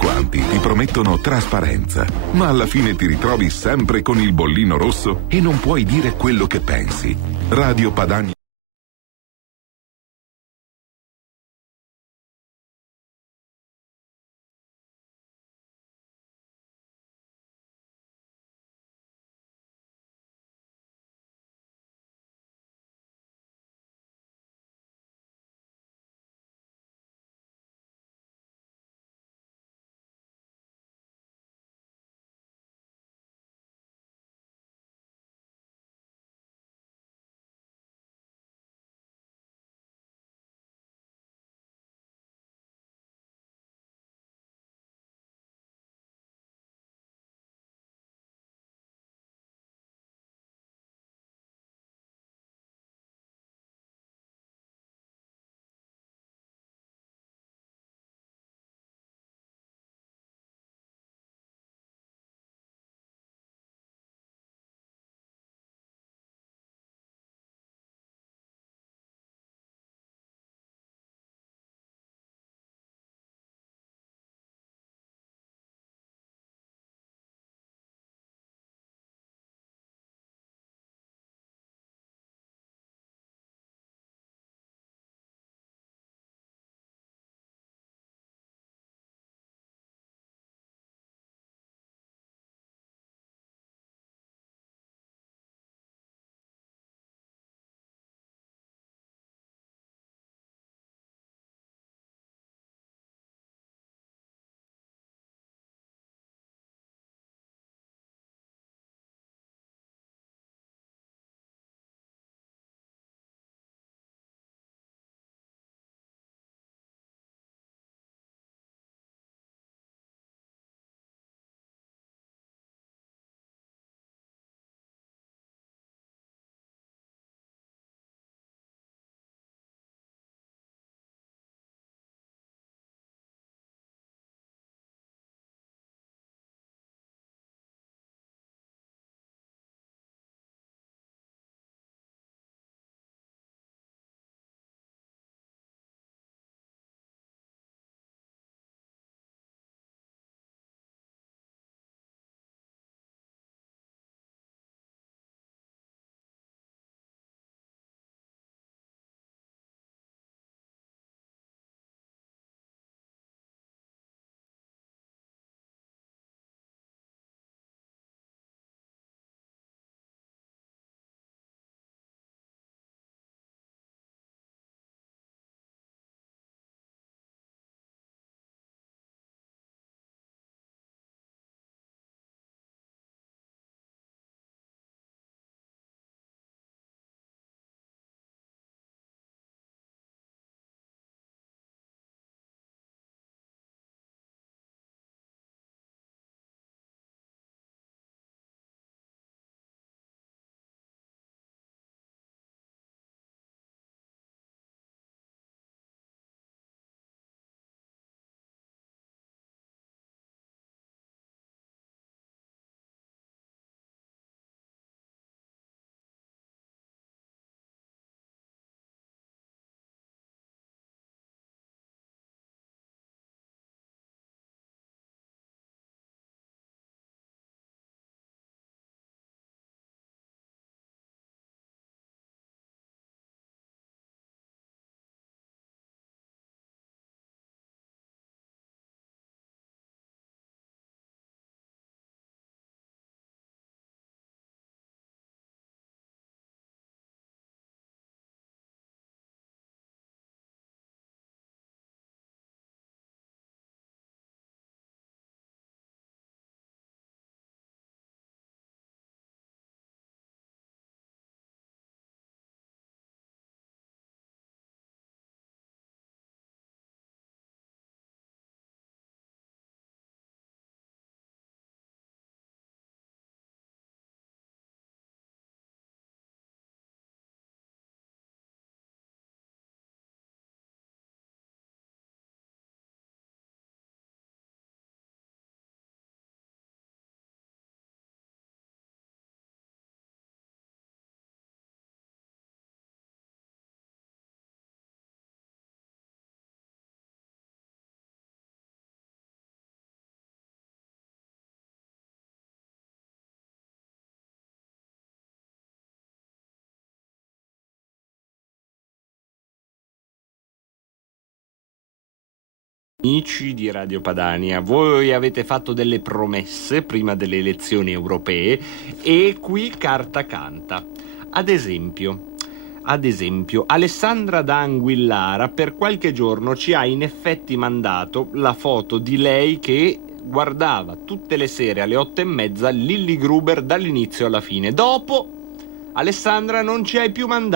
quanti ti promettono trasparenza, ma alla fine ti ritrovi sempre con il bollino rosso e non puoi dire quello che pensi. Radio Padania Amici di Radio Padania, voi avete fatto delle promesse prima delle elezioni europee e qui carta canta. Ad esempio, Alessandra D'Anguillara per qualche giorno ci ha in effetti mandato la foto di lei che guardava tutte le sere alle 8:30 Lilli Gruber dall'inizio alla fine. Dopo, Alessandra, non ci hai più mandato